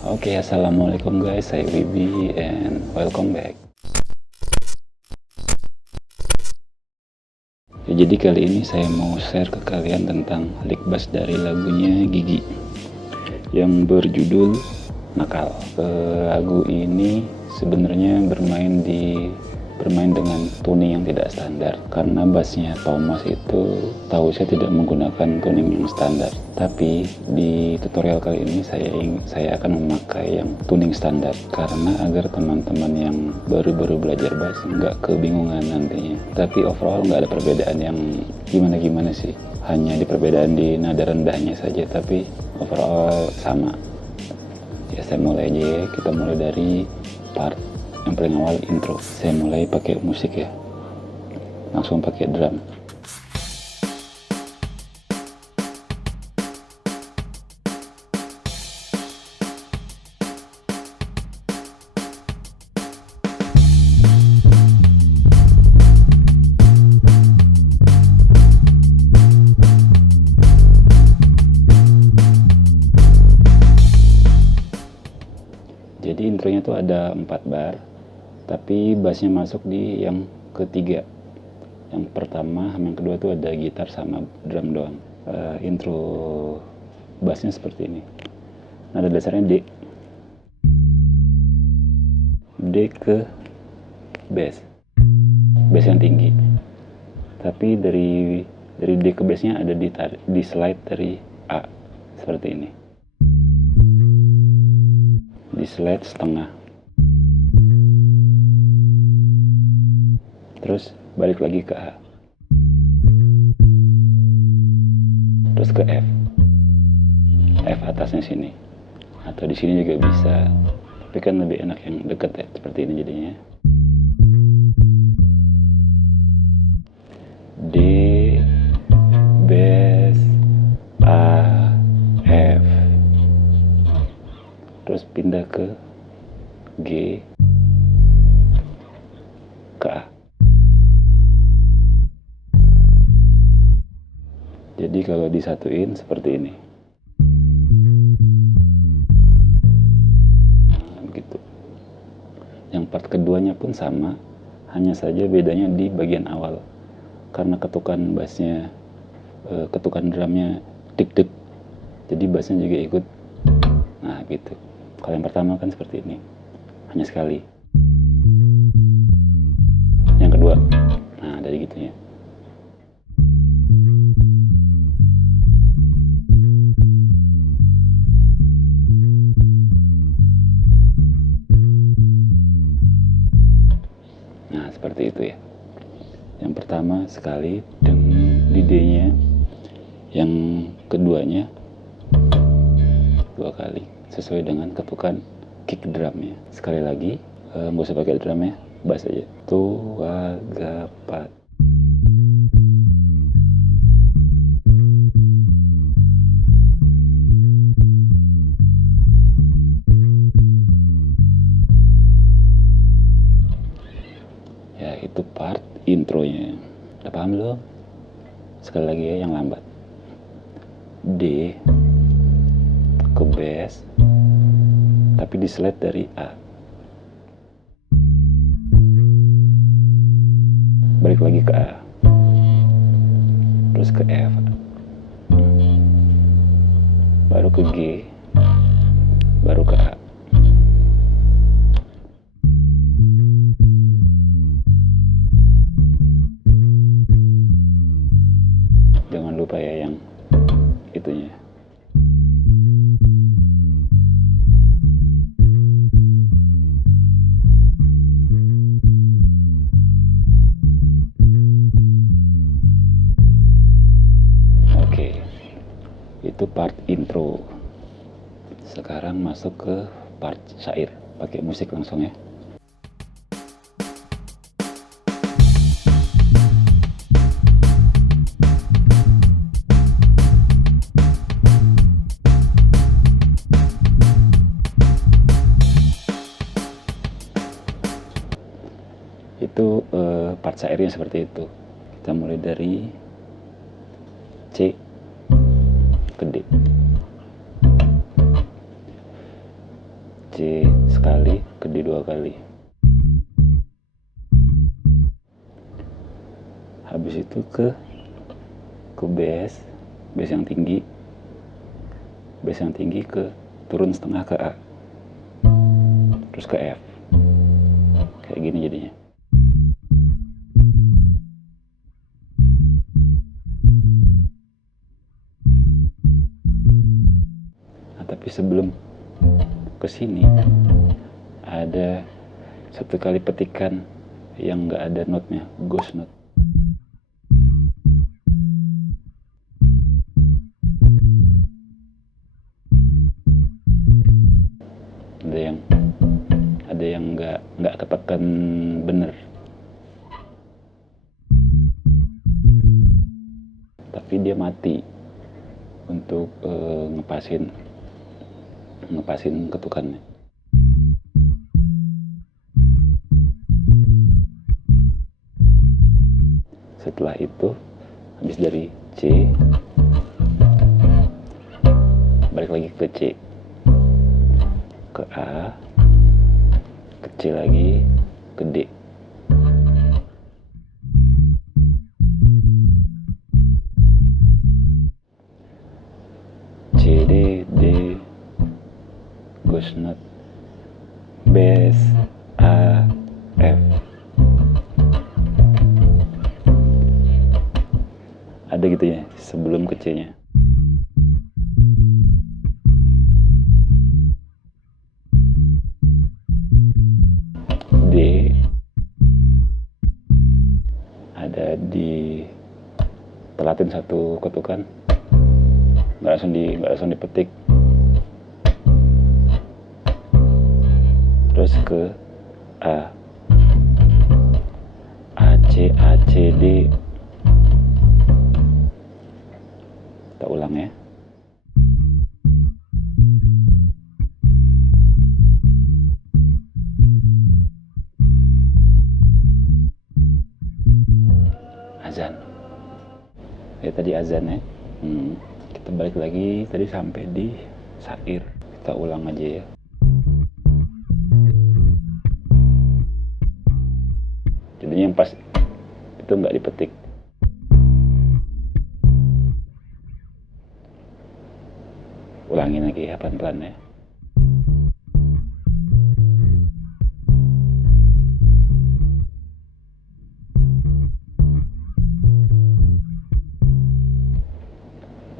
Oke, assalamualaikum guys, saya Wibi and welcome back. Jadi kali ini saya mau share ke kalian tentang lick bass dari lagunya Gigi yang berjudul Nakal. Lagu ini sebenarnya bermain dengan tuning yang tidak standar, karena bassnya Thomas itu tahu saya tidak menggunakan tuning yang standar, tapi di tutorial kali ini saya akan memakai yang tuning standar, karena agar teman-teman yang baru-baru belajar bass nggak kebingungan nantinya. Tapi overall nggak ada perbedaan yang gimana-gimana sih, hanya di perbedaan di nada rendahnya saja, tapi overall sama. Ya, saya mulai aja ya. Kita mulai dari part yang paling awal, intro. Saya mulai pakai musik ya, langsung pakai drum. Jadi intronya tuh ada 4 bar, tapi bassnya masuk di yang ketiga. Yang pertama sama yang kedua tuh ada gitar sama drum doang. Intro bassnya seperti ini. Nada dasarnya D. D ke bass. Bass yang tinggi. Tapi dari D ke bassnya ada di slide dari A. Seperti ini. Di slide setengah. Terus balik lagi ke A, terus ke F atasnya sini, atau di sini juga bisa, tapi kan lebih enak yang deket ya, seperti ini jadinya. D, bass, A, F, terus pindah ke G, ke A. Jadi kalau disatuin seperti ini. Nah, begitu. Yang part keduanya pun sama, hanya saja bedanya di bagian awal. Karena ketukan bassnya, ketukan drumnya dik-dik, jadi bassnya juga ikut. Nah gitu. Kalau yang pertama kan seperti ini, hanya sekali. Yang kedua, nah dari gitunya. Nah seperti itu ya. Yang pertama sekali deng di D-nya, yang keduanya 2 kali sesuai dengan ketukan kick drumnya. Sekali lagi, nggak usah pakai drumnya, bass aja. Tua gapat. Ya itu part intronya. Udah paham belum? Sekali lagi ya yang lambat. D ke bass, tapi di slide dari A. Balik lagi ke A, terus ke F, baru ke G, baru ke A. Jangan lupa ya yang itunya. Oke, itu part intro. Sekarang masuk ke part syair. Pakai musik langsung ya. Itu part syairnya seperti itu. Kita mulai dari C ke D. C sekali, ke D 2 kali. Habis itu ke bass yang tinggi, ke turun setengah ke A, terus ke F, kayak gini jadinya. Nah, tapi sebelum ke sini ada satu kali petikan yang nggak ada notnya, ghost note. Ada yang nggak ketekan bener, tapi dia mati untuk ngepasin ketukannya. Setelah itu habis dari C balik lagi ke C, ke A, ke C lagi, ke D. C, D, ghost note, bass, A, F. Ada gitu ya sebelum ke C-nya. D ada di telatin satu ketukan, nggak langsung dipetik. Terus ke A, C, D. Kita ulang ya. Azan. Ya tadi azan ya. Kita balik lagi, tadi sampai di syair. Kita ulang aja ya. Jadinya yang pas itu nggak dipetik. Ulangin lagi ya pelan-pelan ya.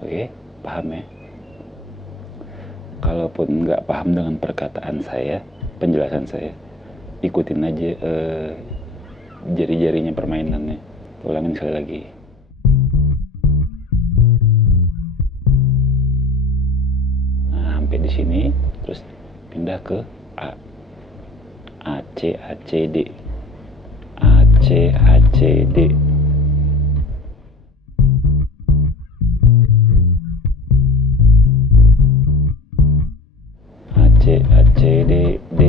Oke, paham ya? Kalaupun nggak paham dengan perkataan saya, penjelasan saya, ikutin aja jari-jarinya permainannya. Ulangin sekali lagi. Nah, sampai di sini, terus pindah ke A. A, C, D. A, C, D. C, D.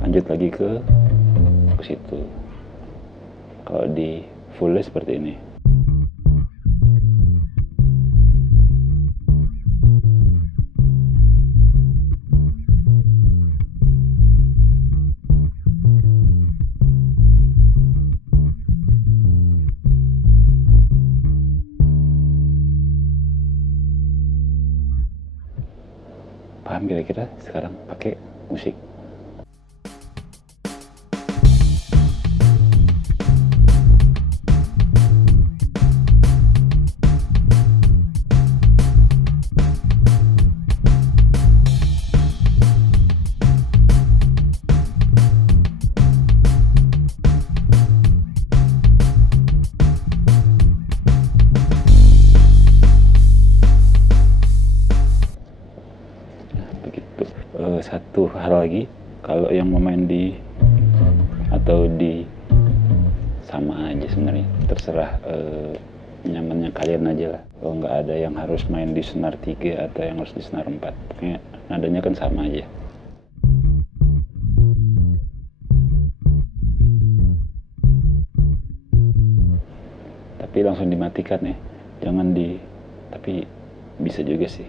Lanjut lagi ke situ. Kalau di fullnya seperti ini. Paham kira-kira sekarang pakai musik? Satu hal lagi, kalau yang mau main di atau di sama aja sebenarnya, terserah nyamannya kalian aja lah. Kalau nggak ada yang harus main di senar 3 atau yang harus di senar 4, pokoknya nadanya kan sama aja. Tapi langsung dimatikan ya, jangan tapi bisa juga sih.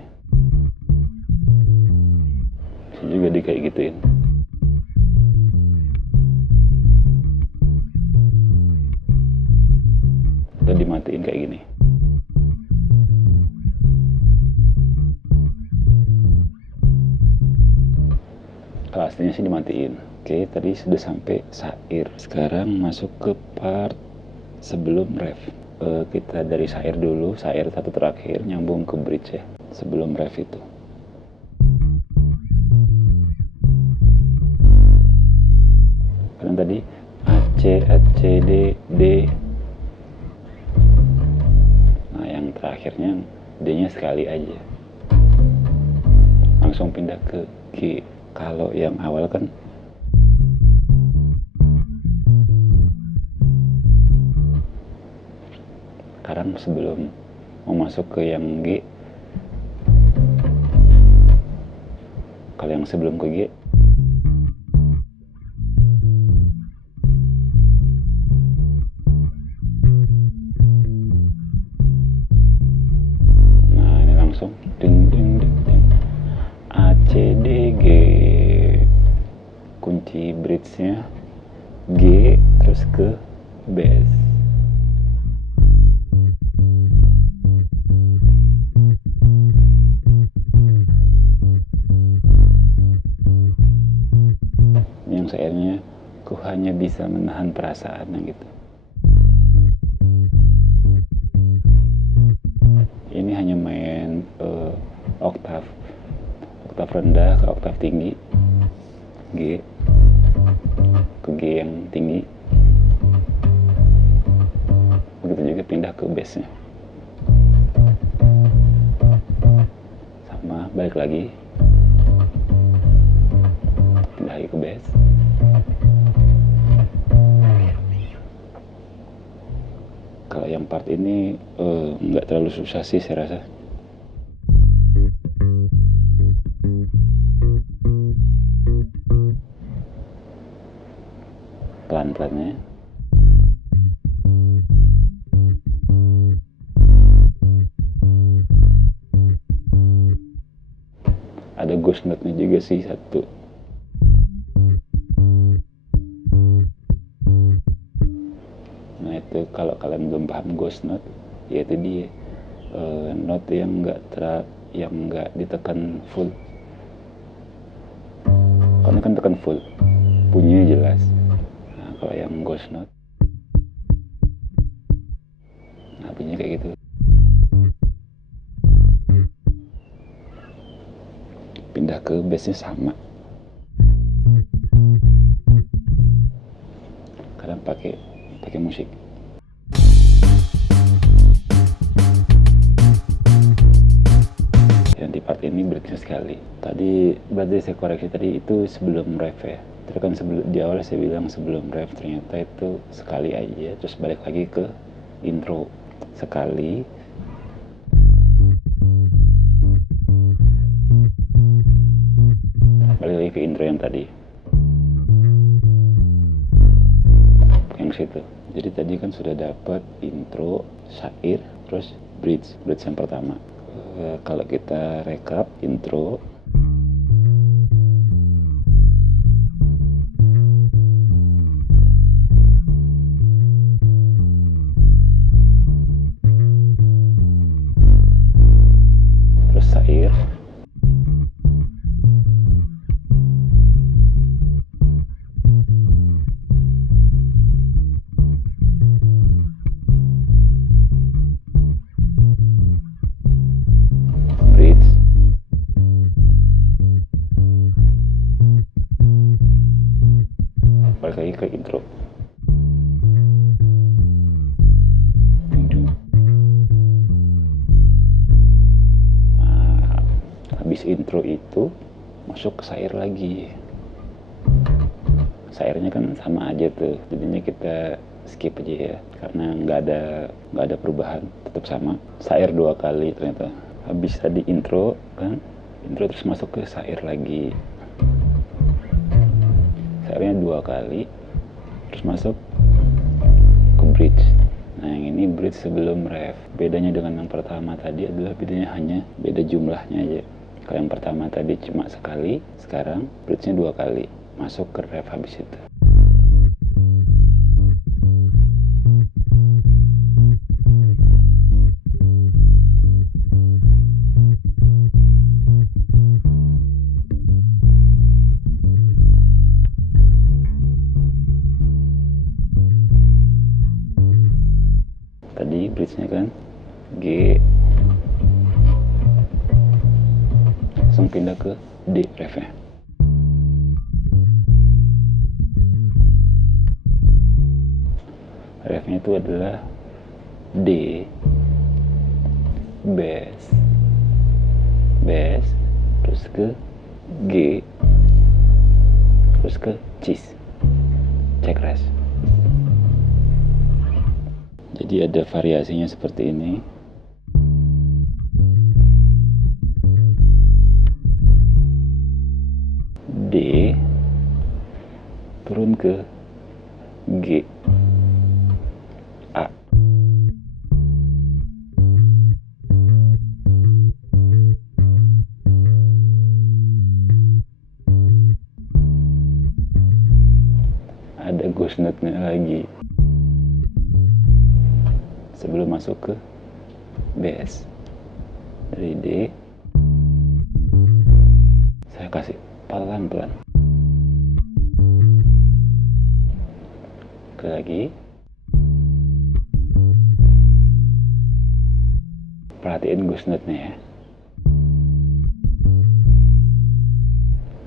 Bisa juga juga di kayak gituin. Atau dimatiin kayak gini. Kalau aslinya sih dimatiin. Oke, tadi sudah sampai syair. Sekarang masuk ke part sebelum ref. Kita dari syair dulu, syair satu terakhir nyambung ke bridge ya, sebelum ref itu. Karena tadi A C D D. Nah, yang terakhirnya D-nya sekali aja. Langsung pindah ke G. Kalau yang awal kan sekarang sebelum mau masuk ke yang G, kalau yang sebelum ke G nah ini langsung ding ding ding ding A C D G, kunci bridge nya G terus ke bass. Yang syairnya ku hanya bisa menahan perasaan gitu. Ini hanya main oktav rendah ke oktav tinggi, G ke G yang tinggi, begitu juga pindah ke bass nya sama, balik lagi pindah lagi ke bass. Kalau yang part ini nggak terlalu susah sih saya rasa. Pelan-pelannya. Ada ghost note-nya juga sih satu. Nah itu kalau kalian belum paham ghost note, yaitu dia note yang nggak ditekan full. Karena kan tekan full, bunyinya jelas. Nah kalau yang ghost note, nah bunyinya kayak gitu. Pindah ke bassnya sama. Kadang pakai musik. Yang di part ini bridge sekali. Tadi berarti saya koreksi, tadi itu sebelum ref ya. Terus kan di awal saya bilang sebelum ref, ternyata itu sekali aja. Terus balik lagi ke intro sekali. Balik lagi ke intro yang tadi. Yang situ. Jadi tadi kan sudah dapat intro, syair, terus bridge yang pertama. Kalau kita rekap intro, terus syair, balik lagi ke intro. Nah, habis intro itu masuk ke syair lagi. Syairnya kan sama aja tuh, jadinya kita skip aja ya, karena nggak ada perubahan, tetap sama. Syair 2 kali ternyata. Habis tadi intro kan, intro terus masuk ke syair lagi. Syairnya 2 kali, terus masuk ke bridge. Nah yang ini bridge sebelum ref. Bedanya dengan yang pertama tadi adalah bedanya hanya beda jumlahnya aja. Kalau yang pertama tadi cuma sekali, sekarang bridge-nya 2 kali masuk ke ref habis itu. Tadi bridge-nya kan G, langsung pindah ke D refnya. Refnya itu adalah D, bass, terus ke G, terus ke cis, cek res. Jadi ada variasinya seperti ini. D turun ke G, A. Ada ghost note-nya lagi sebelum masuk ke bass. Dari D saya kasih pelan-pelan. Oke, lagi. Perhatiin ghost note-nya ya.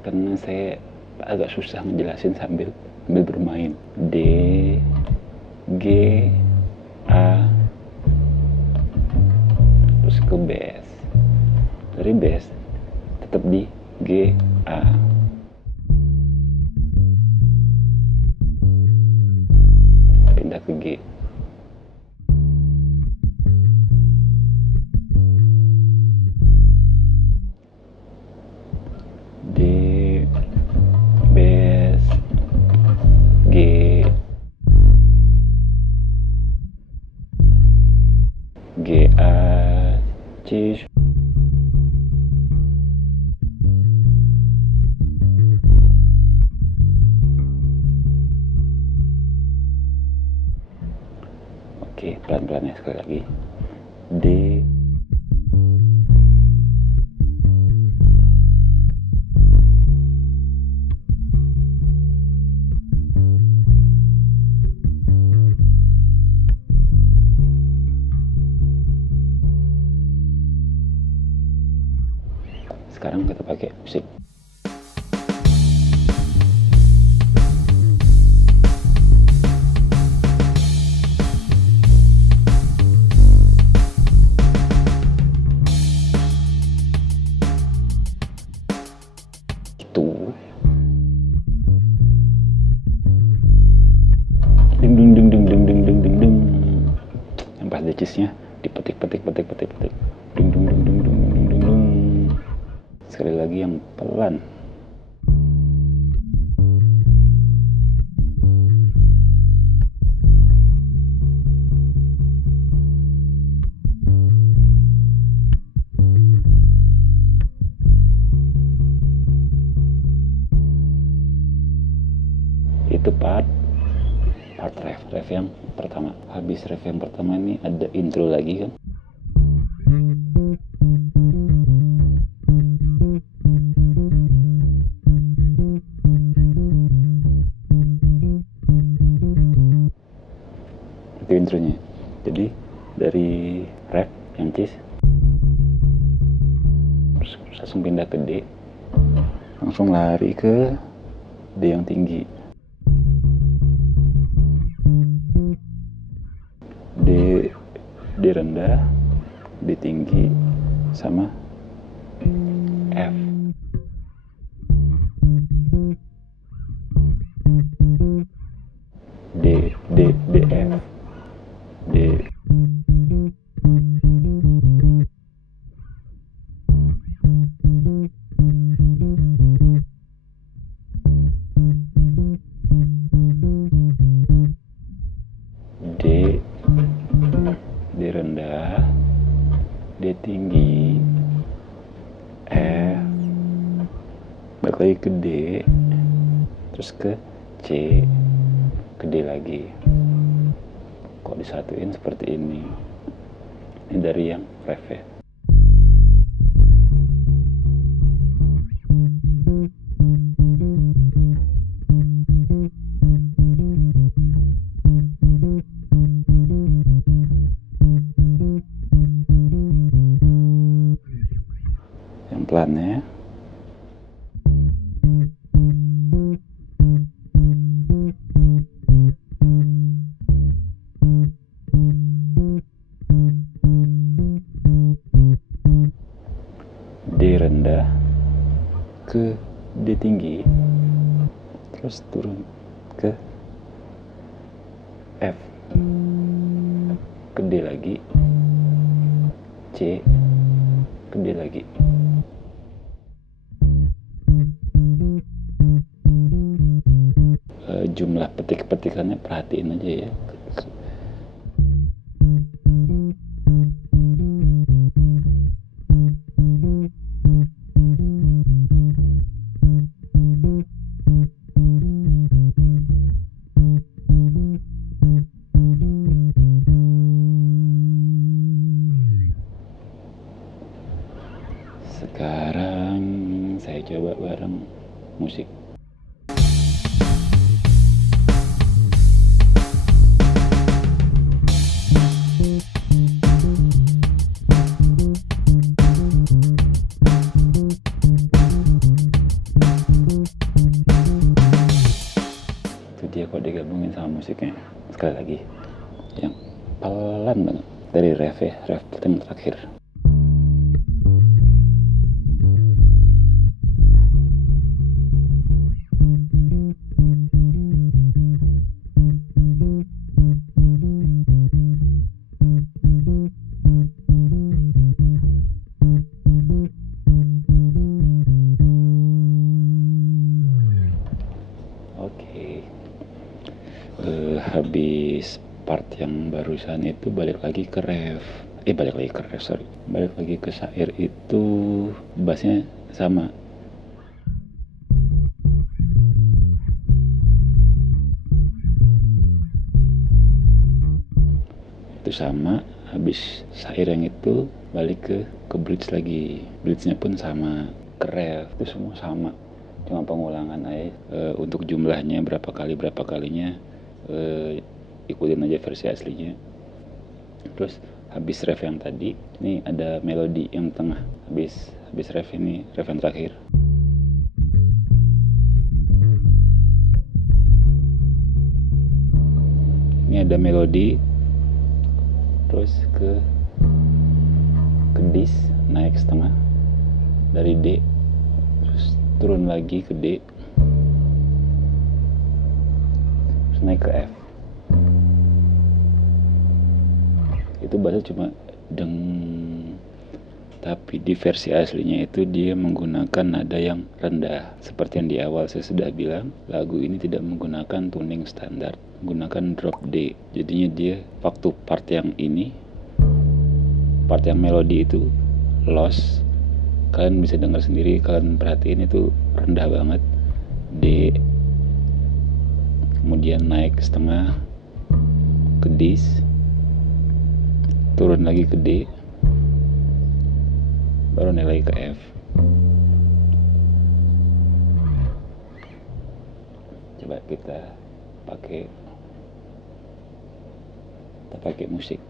Karena saya agak susah ngejelasin sambil bermain. D, G, A, terus ke bass. Dari bass tetap di G, A. Pindah ke G. D, bass, G, G, A, C. Oke, pelan-pelan ya sekali lagi. D, sekarang kita pakai musik. Itu ding ding ding ding ding ding ding ding ding. Yang pas decisnya dipetik petik ding ding ding ding ding ding ding ding. Sekali lagi yang pelan. Itu part ref yang pertama. Habis ref yang pertama ini ada intro lagi kan. Itu intronya. Jadi dari ref yang cis terus langsung pindah ke D, langsung lari ke D yang tinggi. D rendah, D tinggi, sama F. D, F, D. D rendah, D tinggi, F, lagi ke D, terus ke C, ke D lagi. Kok disatuin seperti ini? Ini dari yang ref ya. Yang pelannya. D rendah ke D tinggi, terus turun ke F, ke D lagi, C, ke D lagi. Jumlah petik-petikannya perhatiin aja ya. Sekarang saya coba bareng musik. Itu dia kok digabungin sama musiknya. Sekali lagi, yang pelan banget dari ref ya, ref terakhir. Oke. Habis part yang barusan itu balik lagi ke ref. Balik lagi ke syair itu bassnya sama. Itu sama, habis syair yang itu balik ke bridge lagi. Bridge-nya pun sama, ke ref, itu semua sama. Cuma pengulangan aja. Untuk jumlahnya berapa kalinya ikutin aja versi aslinya. Terus habis ref yang tadi, ini ada melodi yang tengah. Habis ref ini, ref yang terakhir. Ini ada melodi, terus ke dis, naik setengah dari D, terus turun lagi ke D, terus naik ke F. Itu bahasa cuma deng, tapi di versi aslinya itu dia menggunakan nada yang rendah. Seperti yang di awal saya sudah bilang, lagu ini tidak menggunakan tuning standar, menggunakan drop D. Jadinya dia waktu part yang ini, part yang melodi itu loss, kalian bisa dengar sendiri, kalian perhatiin itu rendah banget D, kemudian naik setengah ke dis, turun lagi ke D, baru naik lagi ke F. Coba kita pakai musik.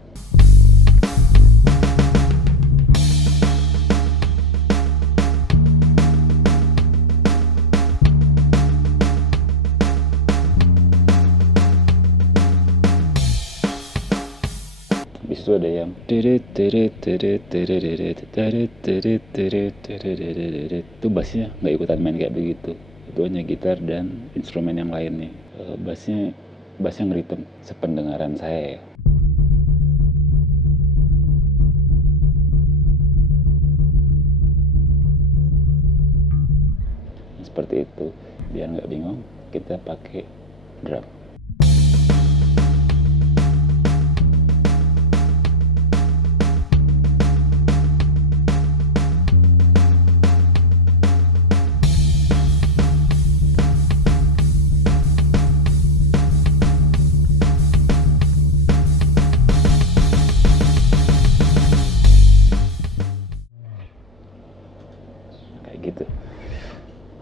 Habis itu ada yang itu bassnya nggak ikutan main kayak begitu, itu hanya gitar dan instrumen yang lainnya. Bassnya ngeritem sependengaran saya ya. Seperti itu, biar nggak bingung kita pakai drum.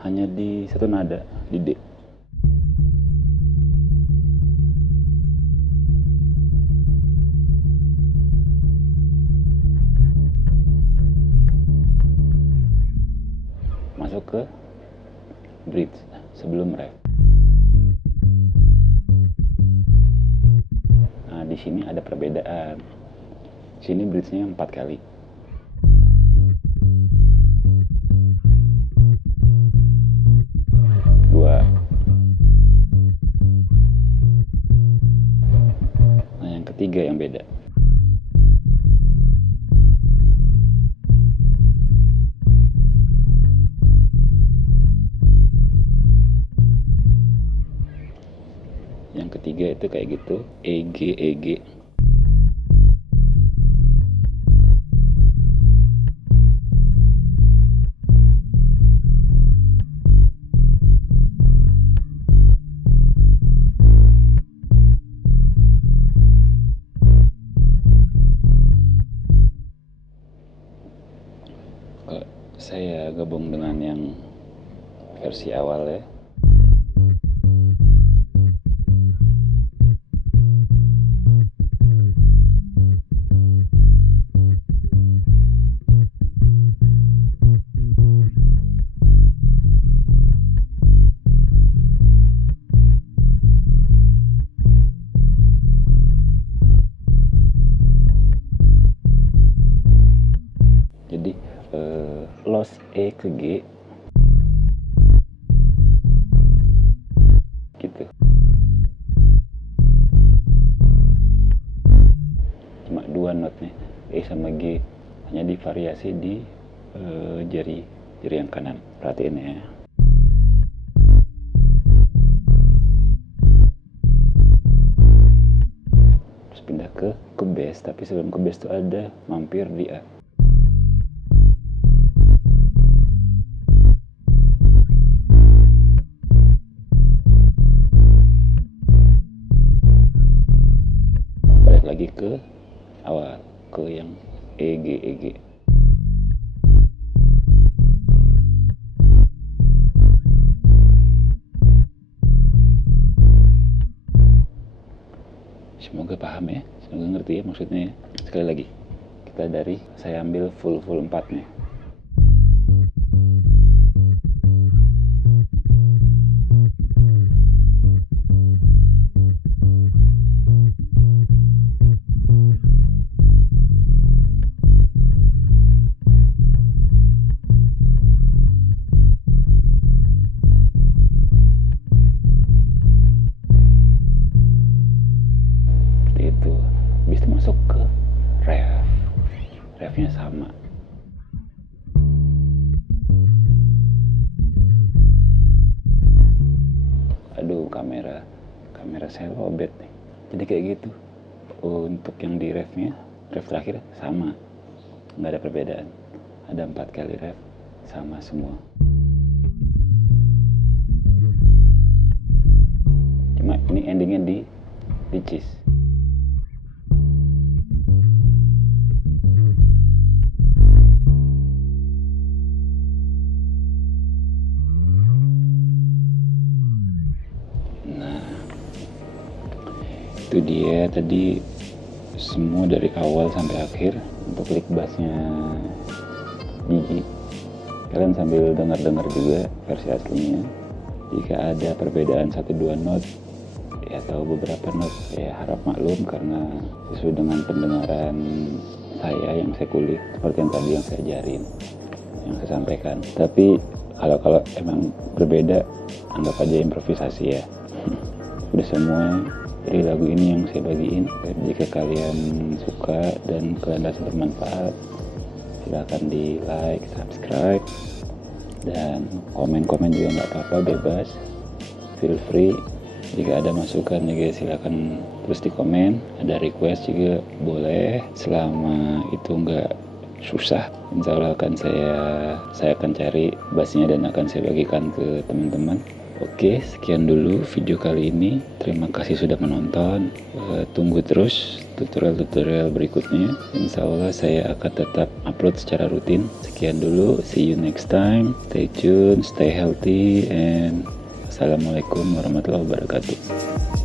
hanya di satu nada, di D. Masuk ke bridge sebelum ref. Nah, di sini ada perbedaan. Di sini bridge-nya 4 kali. Dua. Nah, yang ketiga yang beda. Yang ketiga itu kayak gitu, EG, EG. Saya gabung dengan yang versi awal ya. Jadi loss E ke G gitu. Cuma 2 notnya, E sama G, hanya divariasi di jari yang kanan. Perhatiin ya. Terus pindah ke bass, tapi sebelum ke bass tuh ada mampir di A. Lagi ke awal, ke yang EG, EG. Semoga paham ya, semoga ngerti ya maksudnya ya. Sekali lagi, kita saya ambil full 4 nih. Habis itu masuk ke refnya sama. Aduh, kamera saya lobet nih. Jadi kayak gitu. Untuk yang di ref terakhir sama, nggak ada perbedaan. Ada 4 kali ref sama semua. Cuma ini endingnya di cheese. Itu dia tadi semua dari awal sampai akhir untuk lick bassnya Gigi. Kalian sambil dengar-dengar juga versi aslinya. Jika ada perbedaan 1-2 not ya, atau beberapa not, ya harap maklum karena sesuai dengan pendengaran saya yang saya kulik, seperti yang tadi yang saya ajarin, yang saya sampaikan. Tapi kalau emang berbeda, anggap aja improvisasi ya. Udah semua dari lagu ini yang saya bagiin. Jika kalian suka dan kalian rasa bermanfaat, silahkan di like, subscribe, dan komen-komen juga nggak apa-apa, bebas, feel free. Jika ada masukan juga silahkan terus di komen. Ada request juga boleh, selama itu nggak susah. Insya Allah akan saya akan cari bassnya dan akan saya bagikan ke teman-teman. Oke, sekian dulu video kali ini. Terima kasih sudah menonton. Tunggu terus tutorial-tutorial berikutnya. Insya Allah saya akan tetap upload secara rutin. Sekian dulu, see you next time. Stay tuned, stay healthy, and assalamualaikum warahmatullahi wabarakatuh.